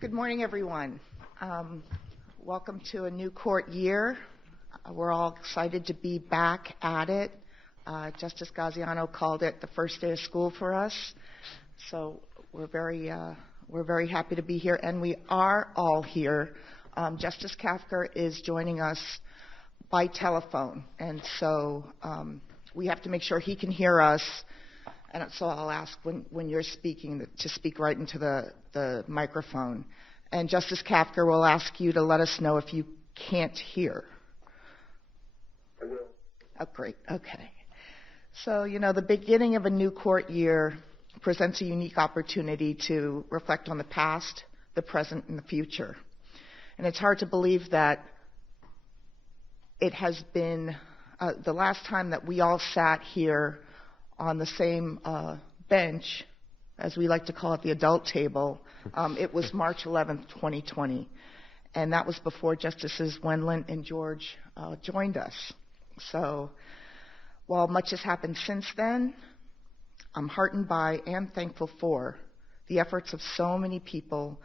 Good morning, everyone. Welcome to a new court year. We're all excited to be back at it. Justice Gaziano called it the first day of school for us, so we're very happy to be here, and we are all here. Justice Kafker is joining us by telephone, and so we have to make sure he can hear us. And so I'll ask when you're speaking to speak right into the microphone. And Justice Kafker will ask you to let us know if you can't hear. I will. Oh, great. Okay. So, the beginning of a new court year presents a unique opportunity to reflect on the past, the present, and the future. And it's hard to believe that it has been the last time that we all sat here on the same bench, as we like to call it, the adult table. It was March 11th, 2020, and that was before Justices Wendlandt and George joined us. So while much has happened since then, I'm heartened by and thankful for the efforts of so many people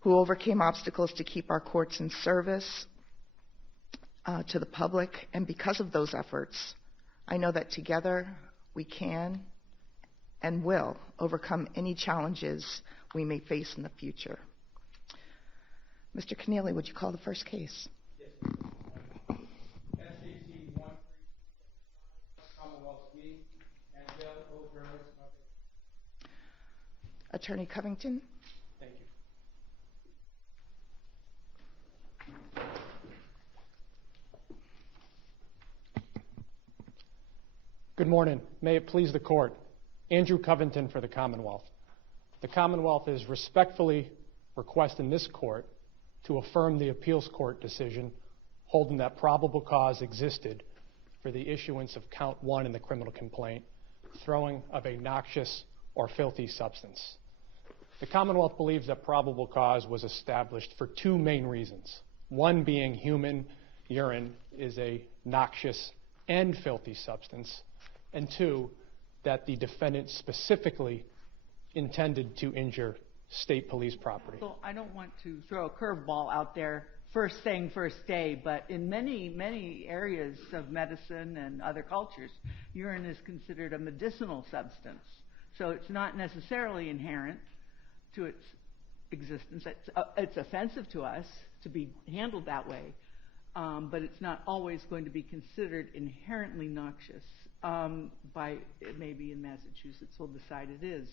who overcame obstacles to keep our courts in service to the public, and because of those efforts, I know that together we can and will overcome any challenges we may face in the future. Mr. Keneally, would you call the first case? Yes. SJC-13275, Commonwealth v. and Perez-Narvaez. Attorney Covington? Thank you. Good morning. May it please the court. Andrew Covington for the Commonwealth. The Commonwealth is respectfully requesting this court to affirm the appeals court decision holding that probable cause existed for the issuance of count 1 in the criminal complaint, throwing of a noxious or filthy substance. The Commonwealth believes that probable cause was established for two main reasons. One being human urine is a noxious and filthy substance, and two, that the defendant specifically intended to injure state police property. So I don't want to throw a curveball out there, first thing, first day, but in many, many areas of medicine and other cultures, urine is considered a medicinal substance. So it's not necessarily inherent to its existence. It's offensive to us to be handled that way, but it's not always going to be considered inherently noxious. Maybe in Massachusetts we'll decide it is.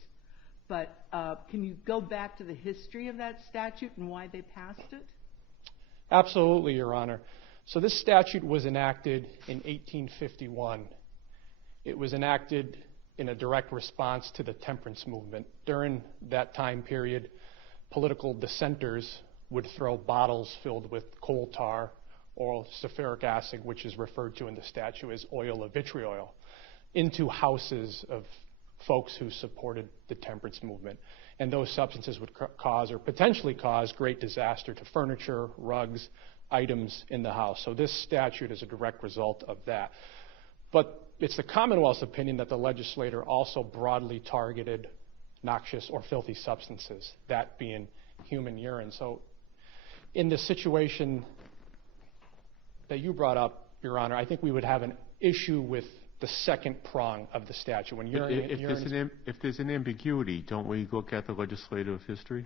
But can you go back to the history of that statute and why they passed it? Absolutely, Your Honor. So this statute was enacted in 1851. It was enacted in a direct response to the temperance movement. During that time period, political dissenters would throw bottles filled with coal tar or sulfuric acid, which is referred to in the statute as oil of vitriol, into houses of folks who supported the temperance movement. And those substances would cause or potentially cause great disaster to furniture, rugs, items in the house. So this statute is a direct result of that. But it's the Commonwealth's opinion that the legislator also broadly targeted noxious or filthy substances, that being human urine. So in the situation that you brought up, Your Honor, I think we would have an issue with the second prong of the statute. When if there's an ambiguity, don't we look at the legislative history?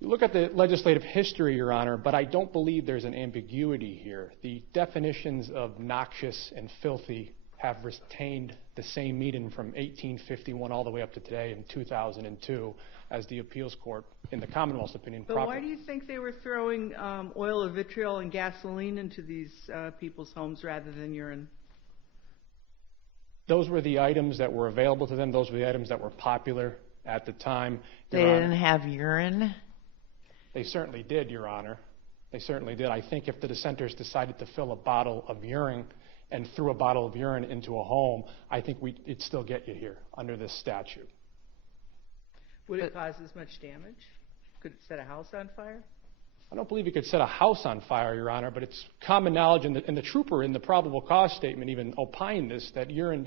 You look at the legislative history, Your Honor, but I don't believe there's an ambiguity here. The definitions of noxious and filthy have retained the same meaning from 1851 all the way up to today in 2002, as the appeals court, in the Commonwealth's opinion, But why do you think they were throwing oil of vitriol and gasoline into these people's homes rather than urine? Those were the items that were available to them. Those were the items that were popular at the time. They didn't have urine? They certainly did, Your Honor. They certainly did. I think if the dissenters decided to fill a bottle of urine and threw a bottle of urine into a home, I think it'd still get you here under this statute. Would it cause as much damage? Could it set a house on fire? I don't believe it could set a house on fire, Your Honor, but it's common knowledge, and the trooper in the probable cause statement even opined this, that urine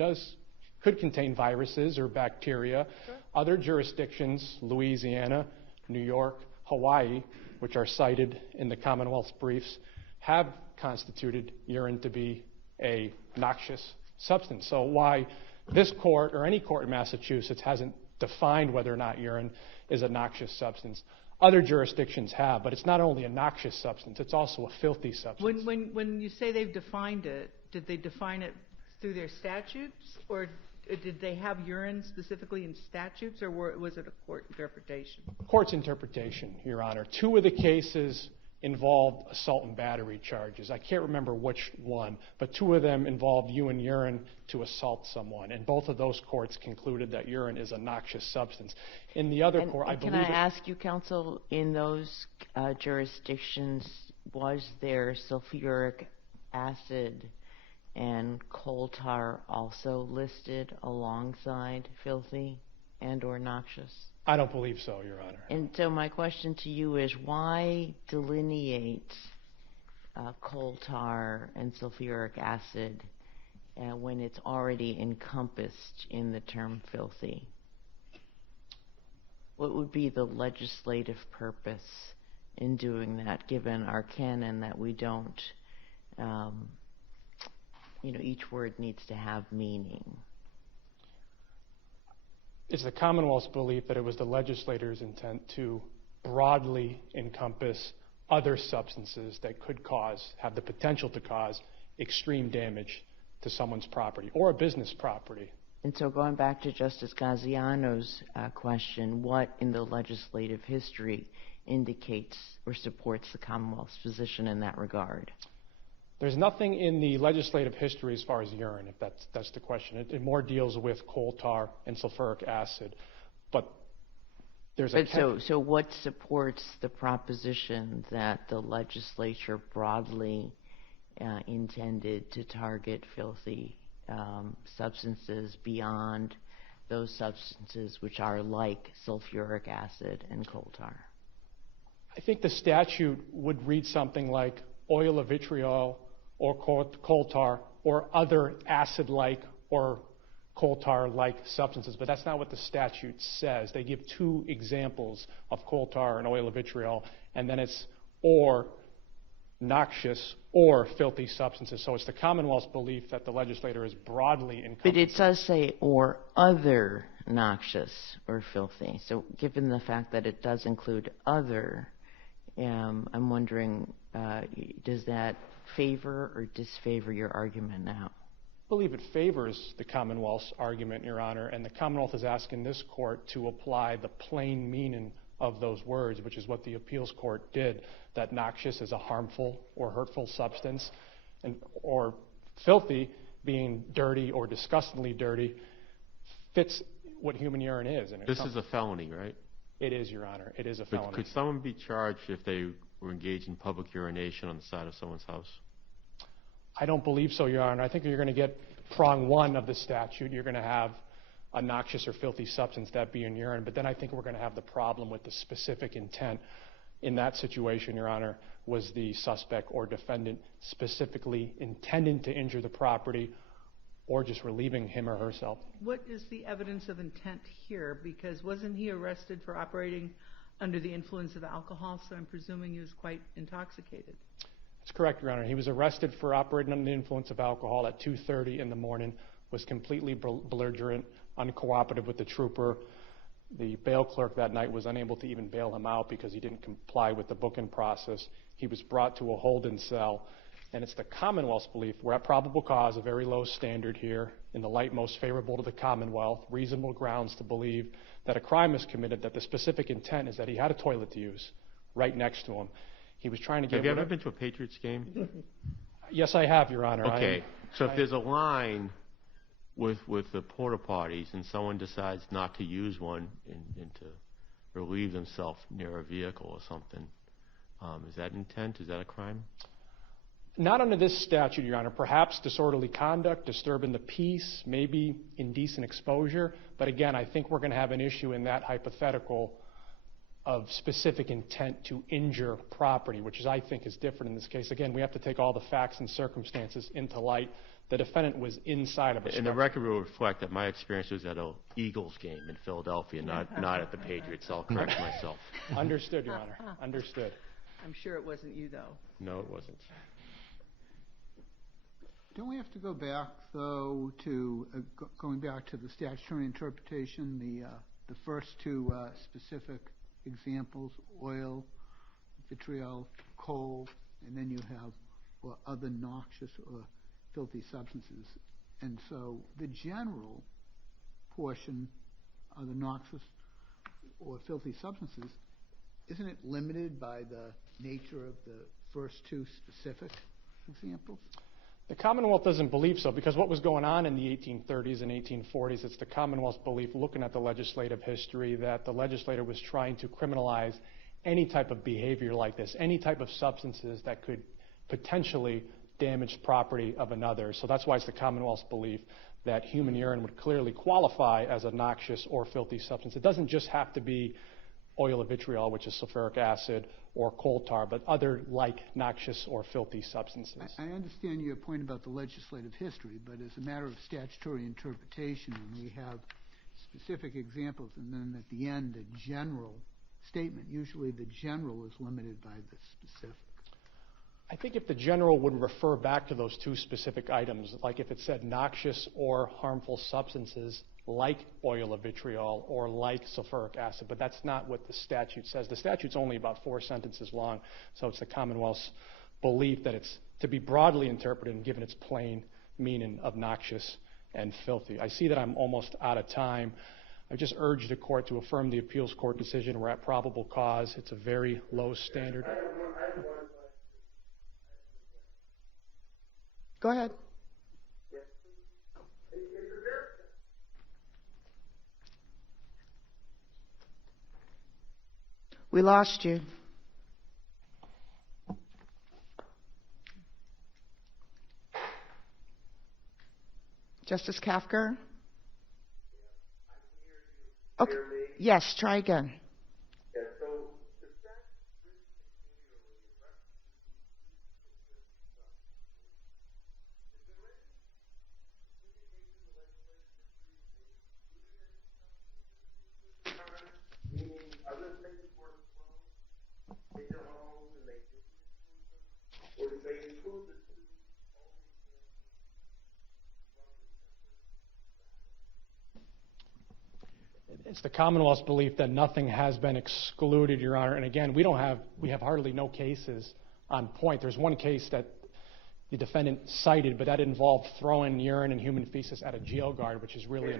could contain viruses or bacteria. Sure. Other jurisdictions, Louisiana, New York, Hawaii, which are cited in the Commonwealth's briefs, have constituted urine to be a noxious substance. So why this court or any court in Massachusetts hasn't defined whether or not urine is a noxious substance. Other jurisdictions have, but it's not only a noxious substance, it's also a filthy substance. When you say they've defined it, did they define it through their statutes, or did they have urine specifically in statutes, or was it a court interpretation? Court's interpretation, Your Honor. 2 of the cases involved assault and battery charges. I can't remember which one, but 2 of them involved urine to assault someone, and both of those courts concluded that urine is a noxious substance. In the other court, I believe... Can I ask you, counsel, in those jurisdictions, was there sulfuric acid and coal tar also listed alongside filthy and or noxious? I don't believe so, Your Honor. And so my question to you is, why delineate coal tar and sulfuric acid when it's already encompassed in the term filthy? What would be the legislative purpose in doing that, given our canon that we don't, each word needs to have meaning? It's the Commonwealth's belief that it was the legislator's intent to broadly encompass other substances that could have the potential to cause extreme damage to someone's property or a business property. And so going back to Justice Gaziano's question, what in the legislative history indicates or supports the Commonwealth's position in that regard? There's nothing in the legislative history as far as urine, if that's the question. It more deals with coal tar and sulfuric acid. But there's So what supports the proposition that the legislature broadly intended to target filthy substances beyond those substances which are like sulfuric acid and coal tar? I think the statute would read something like oil of vitriol or coal tar or other acid-like or coal tar-like substances, but that's not what the statute says. They give 2 examples of coal tar and oil of vitriol, and then it's or noxious or filthy substances. So it's the Commonwealth's belief that the legislator is broadly encompassing. But it does say or other noxious or filthy. So given the fact that it does include other, I'm wondering, does that favor or disfavor your argument now? I believe it favors the Commonwealth's argument, Your Honor, and the Commonwealth is asking this court to apply the plain meaning of those words, which is what the appeals court did, that noxious is a harmful or hurtful substance, or filthy, being dirty or disgustingly dirty, fits what human urine is. And this is a felony, right? It is, Your Honor. It is a felony. But could someone be charged if they were engaged in public urination on the side of someone's house? I don't believe so, Your Honor. I think you're going to get prong 1 of the statute. You're going to have a noxious or filthy substance, that being urine. But then I think we're going to have the problem with the specific intent. In that situation, Your Honor, was the suspect or defendant specifically intending to injure the property or just relieving him or herself? What is the evidence of intent here? Because wasn't he arrested for operating under the influence of alcohol? So I'm presuming he was quite intoxicated. That's correct, Your Honor. He was arrested for operating under the influence of alcohol at 2:30 in the morning, was completely belligerent, uncooperative with the trooper. The bail clerk that night was unable to even bail him out because he didn't comply with the booking process. He was brought to a hold-in cell, and it's the Commonwealth's belief, we're at probable cause, a very low standard here, in the light most favorable to the Commonwealth, reasonable grounds to believe that a crime was committed, that the specific intent is that he had a toilet to use right next to him. He was trying to get... Have you ever been to a Patriots game? Yes, I have, Your Honor. Okay, so if there's a line with the porta potties and someone decides not to use one and to relieve themselves near a vehicle or something, is that intent? Is that a crime? Not under this statute, Your Honor. Perhaps disorderly conduct, disturbing the peace, maybe indecent exposure. But again, I think we're going to have an issue in that hypothetical of specific intent to injure property, which I think is different in this case. Again, we have to take all the facts and circumstances into light. The defendant was inside of a structure. And the record will reflect that my experience was at an Eagles game in Philadelphia, not at the Patriots. I'll correct myself. Understood, Your Honor. Understood. I'm sure it wasn't you, though. No, it wasn't. Don't we have to go back, though, to going back to the statutory interpretation, the first two specific examples, oil, vitriol, coal, and then you have other noxious or filthy substances. And so the general portion of the noxious or filthy substances, isn't it limited by the nature of the first two specific examples? The Commonwealth doesn't believe so, because what was going on in the 1830s and 1840s, it's the Commonwealth's belief, looking at the legislative history, that the legislator was trying to criminalize any type of behavior like this, any type of substances that could potentially damage property of another. So that's why it's the Commonwealth's belief that human urine would clearly qualify as a noxious or filthy substance. It doesn't just have to be oil of vitriol, which is sulfuric acid, or coal tar, but other like noxious or filthy substances. I understand your point about the legislative history, but as a matter of statutory interpretation, when we have specific examples and then at the end a general statement, usually the general is limited by the specific. I think if the general would refer back to those two specific items, like if it said noxious or harmful substances like oil of vitriol or like sulfuric acid, but that's not what the statute says. The statute's only about 4 sentences long, so it's the Commonwealth's belief that it's to be broadly interpreted and given its plain meaning of noxious and filthy. I see that I'm almost out of time. I just urge the court to affirm the appeals court decision. We're at probable cause. It's a very low standard. Go ahead. We lost you. Justice Kafker? Okay. Yes, try again. It's the Commonwealth's belief that nothing has been excluded, Your Honor. And again, we have hardly no cases on point. There's one case that the defendant cited, but that involved throwing urine and human feces at a jail guard, which is really I'm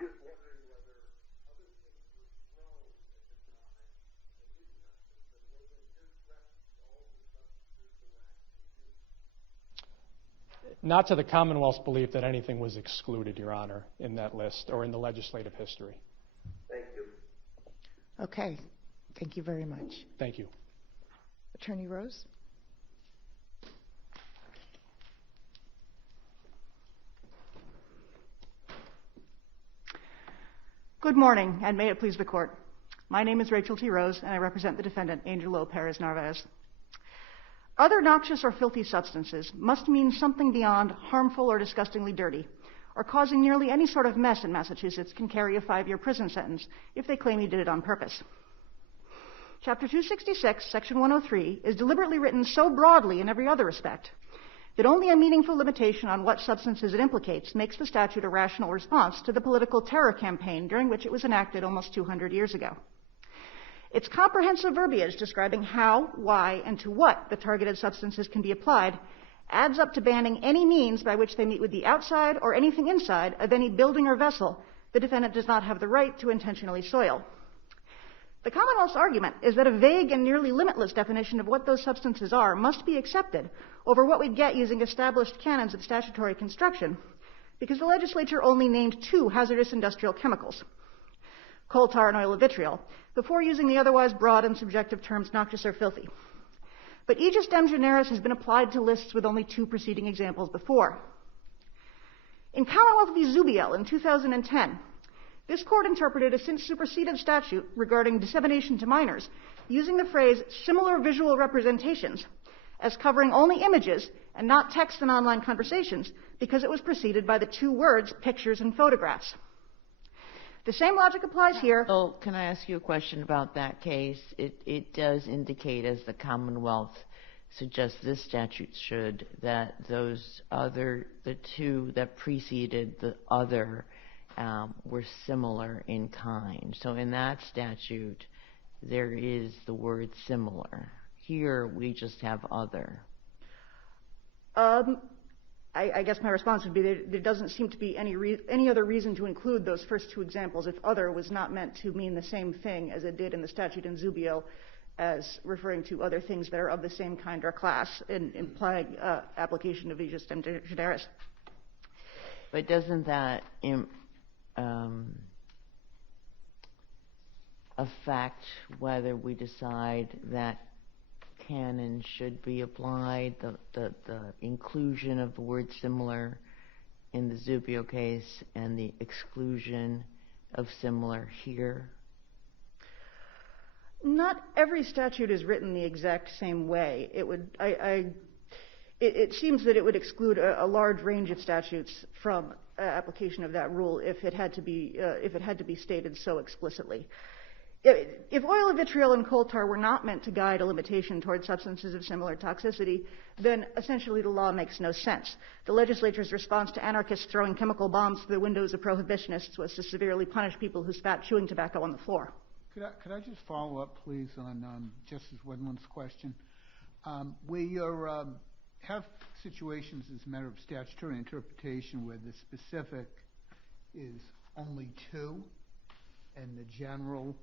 just wondering whether other things were thrown at the time and didn't happen, but was it just that all the substances were actually used? not to the Commonwealth's belief that anything was excluded, Your Honor, in that list or in the legislative history. Thank you. Okay. Thank you very much. Thank you. Attorney Rose? Good morning, and may it please the Court. My name is Rachel T. Rose, and I represent the defendant, Angelo Perez-Narvaez. Other noxious or filthy substances must mean something beyond harmful or disgustingly dirty, or causing nearly any sort of mess in Massachusetts can carry a 5-year prison sentence if they claim he did it on purpose. Chapter 266, Section 103, is deliberately written so broadly in every other respect that only a meaningful limitation on what substances it implicates makes the statute a rational response to the political terror campaign during which it was enacted almost 200 years ago. Its comprehensive verbiage describing how, why, and to what the targeted substances can be applied adds up to banning any means by which they meet with the outside or anything inside of any building or vessel the defendant does not have the right to intentionally soil. The Commonwealth's argument is that a vague and nearly limitless definition of what those substances are must be accepted over what we'd get using established canons of statutory construction because the legislature only named 2 hazardous industrial chemicals, coal tar and oil of vitriol, before using the otherwise broad and subjective terms noxious or filthy. But aegis dem generis has been applied to lists with only 2 preceding examples before. In Commonwealth v. Zubiel in 2010, This court interpreted a since superseded statute regarding dissemination to minors using the phrase similar visual representations as covering only images and not text and online conversations because it was preceded by the two words pictures and photographs. The same logic applies here. So can I ask you a question about that case? It does indicate, as the Commonwealth suggests this statute should, that the two that preceded the other were similar in kind. So in that statute, there is the word similar. Here, we just have other. I guess my response would be there doesn't seem to be any other reason to include those first two examples if other was not meant to mean the same thing as it did in the statute in Zubio as referring to other things that are of the same kind or class and implying application of aegis generis. But doesn't that affect whether we decide that canon should be applied, the inclusion of the word similar in the Zubio case and the exclusion of similar here? Not every statute is written the exact same way. It seems that it would exclude a large range of statutes from application of that rule if it had to be stated so explicitly. If oil of vitriol and coal tar were not meant to guide a limitation toward substances of similar toxicity, then essentially the law makes no sense. The legislature's response to anarchists throwing chemical bombs through the windows of prohibitionists was to severely punish people who spat chewing tobacco on the floor. Could I just follow up, please, on Justice Wedlin's question? We have situations as a matter of statutory interpretation where the specific is only two and the general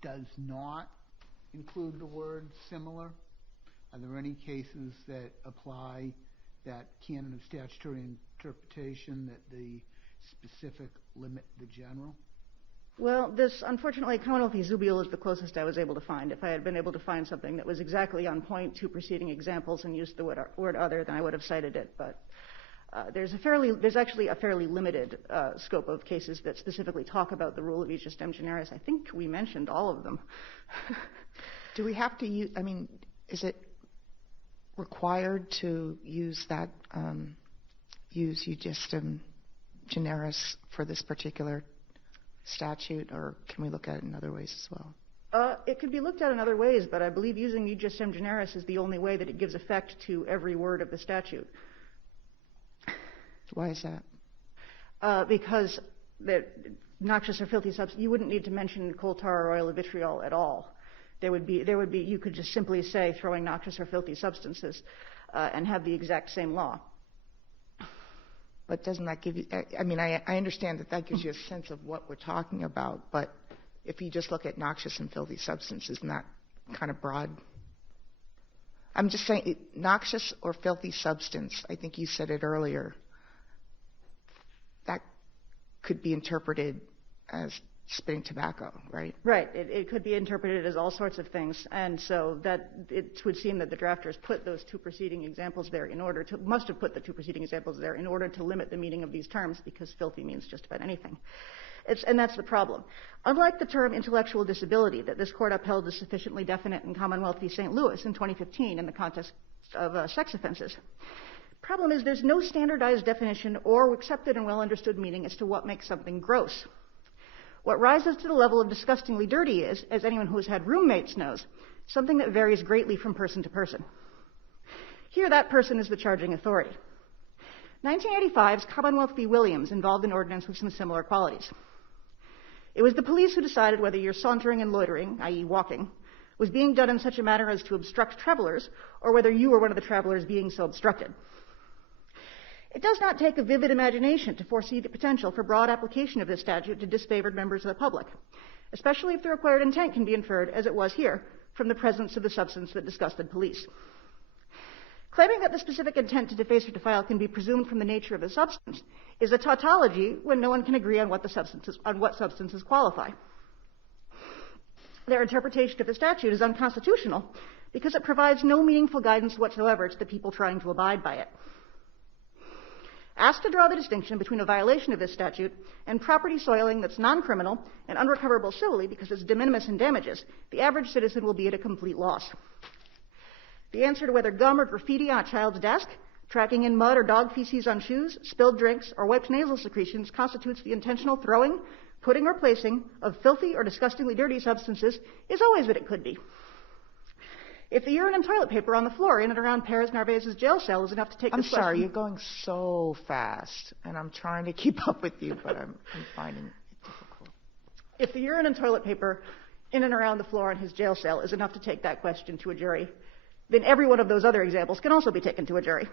does not include the word similar. Are there any cases that apply that canon of statutory interpretation that the specific limit the general? Well, unfortunately, Commonwealth v. Zubio is the closest I was able to find. If I had been able to find something that was exactly on point to preceding examples and used the word other, then I would have cited it. But there's actually a fairly limited scope of cases that specifically talk about the rule of aegis generis. I think we mentioned all of them. Do we have to use, is it required to use that, use aegis generis for this particular statute, or can we look at it in other ways as well? It could be looked at in other ways, but I believe using aegis generis is the only way that it gives effect to every word of the statute. Why is that? Because the noxious or filthy substance, you wouldn't need to mention coal tar or oil of vitriol at all. You could just simply say throwing noxious or filthy substances and have the exact same law. But doesn't that give you, I understand that gives you a sense of what we're talking about, but if you just look at noxious and filthy substances, isn't that kind of broad? I'm just saying, noxious or filthy substance, I think you said it earlier, that could be interpreted as spitting tobacco, right? Right. It could be interpreted as all sorts of things, and so that it would seem that the drafters put those two preceding examples there must have put the two preceding examples there in order to limit the meaning of these terms, because filthy means just about anything. And that's the problem. Unlike the term intellectual disability that this court upheld as sufficiently definite in Commonwealth v. St. Louis in 2015 in the context of sex offenses, problem is there's no standardized definition or accepted and well understood meaning as to what makes something gross. What rises to the level of disgustingly dirty is, as anyone who has had roommates knows, something that varies greatly from person to person. Here, that person is the charging authority. 1985's Commonwealth v. Williams involved an ordinance with some similar qualities. It was the police who decided whether your sauntering and loitering, i.e. walking, was being done in such a manner as to obstruct travelers, or whether you were one of the travelers being so obstructed. It does not take a vivid imagination to foresee the potential for broad application of this statute to disfavored members of the public, especially if the required intent can be inferred, as it was here, from the presence of the substance that disgusted police. Claiming that the specific intent to deface or defile can be presumed from the nature of the substance is a tautology when no one can agree on what substances qualify. Their interpretation of the statute is unconstitutional because it provides no meaningful guidance whatsoever to the people trying to abide by it. asked to draw the distinction between a violation of this statute and property soiling that's non-criminal and unrecoverable civilly because it's de minimis in damages, the average citizen will be at a complete loss. The answer to whether gum or graffiti on a child's desk, tracking in mud or dog feces on shoes, spilled drinks, or wiped nasal secretions constitutes the intentional throwing, putting, or placing of filthy or disgustingly dirty substances is always that it could be. If the urine and toilet paper on the floor in and around Perez-Narvaez's jail cell is enough to take I'm this sorry, question... you're going so fast, and I'm trying to keep up with you, but I'm finding it difficult. If the urine and toilet paper in and around the floor in his jail cell is enough to take that question to a jury, then every one of those other examples can also be taken to a jury.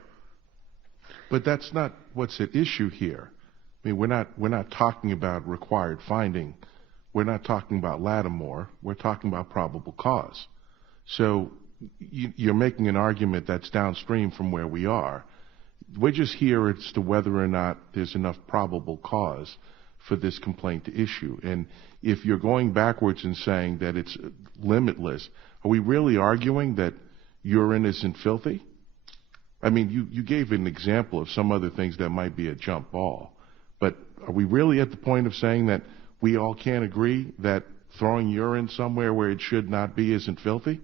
But that's not what's at issue here. I mean, we're not talking about required finding. We're not talking about Lattimore. We're talking about probable cause. So you're making an argument that's downstream from where we are. We're just here as to whether or not there's enough probable cause for this complaint to issue. And if you're going backwards and saying that it's limitless, are we really arguing that urine isn't filthy? I mean, you gave an example of some other things that might be a jump ball. But are we really at the point of saying that we all can't agree that throwing urine somewhere where it should not be isn't filthy?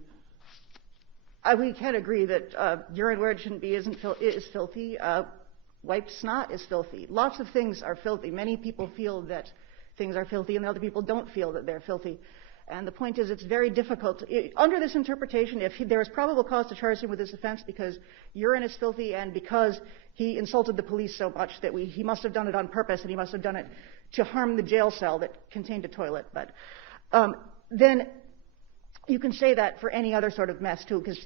We can agree that urine where it shouldn't be is filthy. Wiped snot is filthy. Lots of things are filthy. Many people feel that things are filthy, and other people don't feel that they're filthy. And the point is, it's very difficult. Under this interpretation, if there is probable cause to charge him with this offense because urine is filthy and because he insulted the police so much that he must have done it on purpose and he must have done it to harm the jail cell that contained a toilet. But then you can say that for any other sort of mess too, because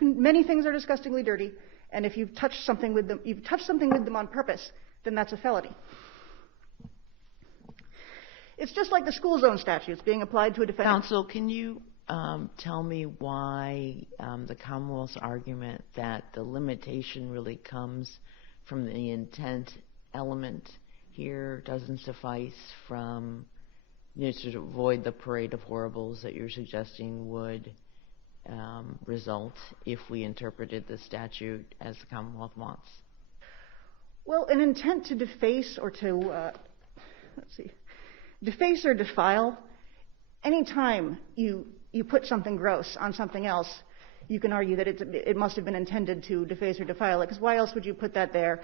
many things are disgustingly dirty, and if you've touched something with them on purpose, then that's a felony. It's just like the school zone statutes being applied to a defendant. Counsel, can you tell me why the Commonwealth's argument that the limitation really comes from the intent element here doesn't suffice from, to avoid the parade of horribles that you're suggesting would result if we interpreted the statute as the Commonwealth wants? Well, an intent to deface or to, deface or defile, anytime you put something gross on something else, you can argue that it must have been intended to deface or defile it, because why else would you put that there?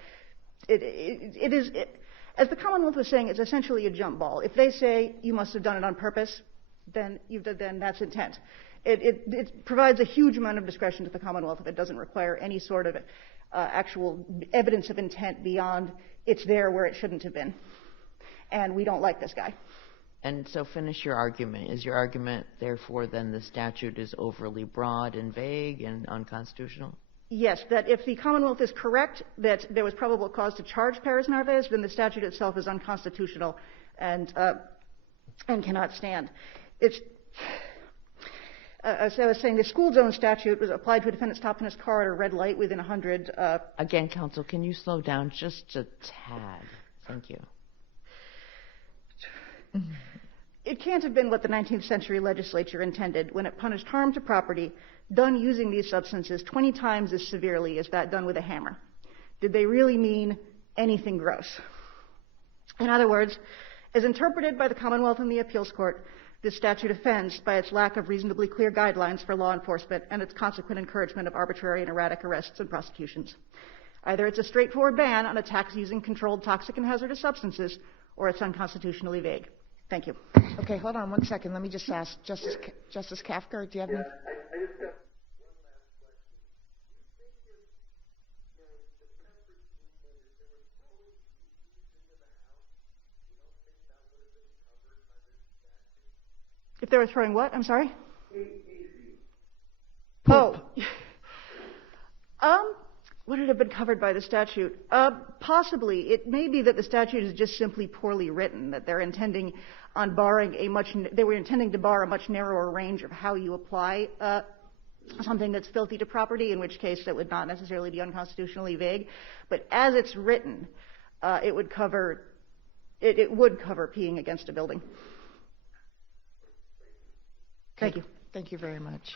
As the Commonwealth was saying, it's essentially a jump ball. If they say you must have done it on purpose, then that's intent. It provides a huge amount of discretion to the Commonwealth if it doesn't require any sort of actual evidence of intent beyond it's there where it shouldn't have been. And we don't like this guy. And so finish your argument. Is your argument, therefore, then the statute is overly broad and vague and unconstitutional? Yes, that if the Commonwealth is correct that there was probable cause to charge Perez-Narvaez, then the statute itself is unconstitutional and cannot stand. As I was saying, the school zone statute was applied to a defendant stopped in his car at a red light within 100... Again, counsel, can you slow down just a tad? Thank you. It can't have been what the 19th century legislature intended when it punished harm to property done using these substances 20 times as severely as that done with a hammer. Did they really mean anything gross? In other words, as interpreted by the Commonwealth and the Appeals Court, this statute offends by its lack of reasonably clear guidelines for law enforcement and its consequent encouragement of arbitrary and erratic arrests and prosecutions. Either it's a straightforward ban on attacks using controlled toxic and hazardous substances, or it's unconstitutionally vague. Thank you. Okay, hold on 1 second. Let me just ask Justice Kafker, do you have any? I just got one last question. Do you think if the temperance movement, if there was totally eased into the house, you don't think that would have been covered by this statute? If they were throwing what? I'm sorry? Easy. Oh. Would it have been covered by the statute? Possibly. It may be that the statute is just simply poorly written, that they're intending on they were intending to bar a much narrower range of how you apply something that's filthy to property, in which case that would not necessarily be unconstitutionally vague. But as it's written, it would cover peeing against a building. Thank you. Thank you very much.